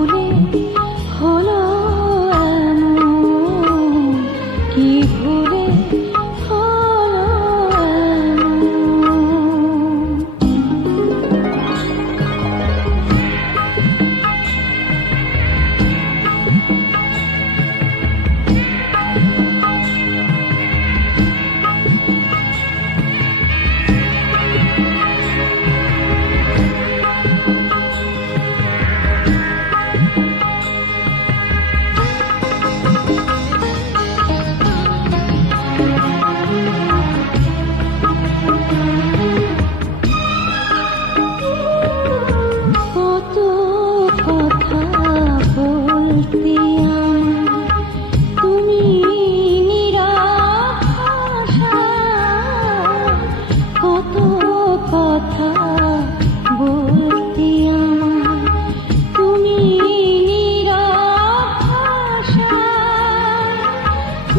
ভুলে হলো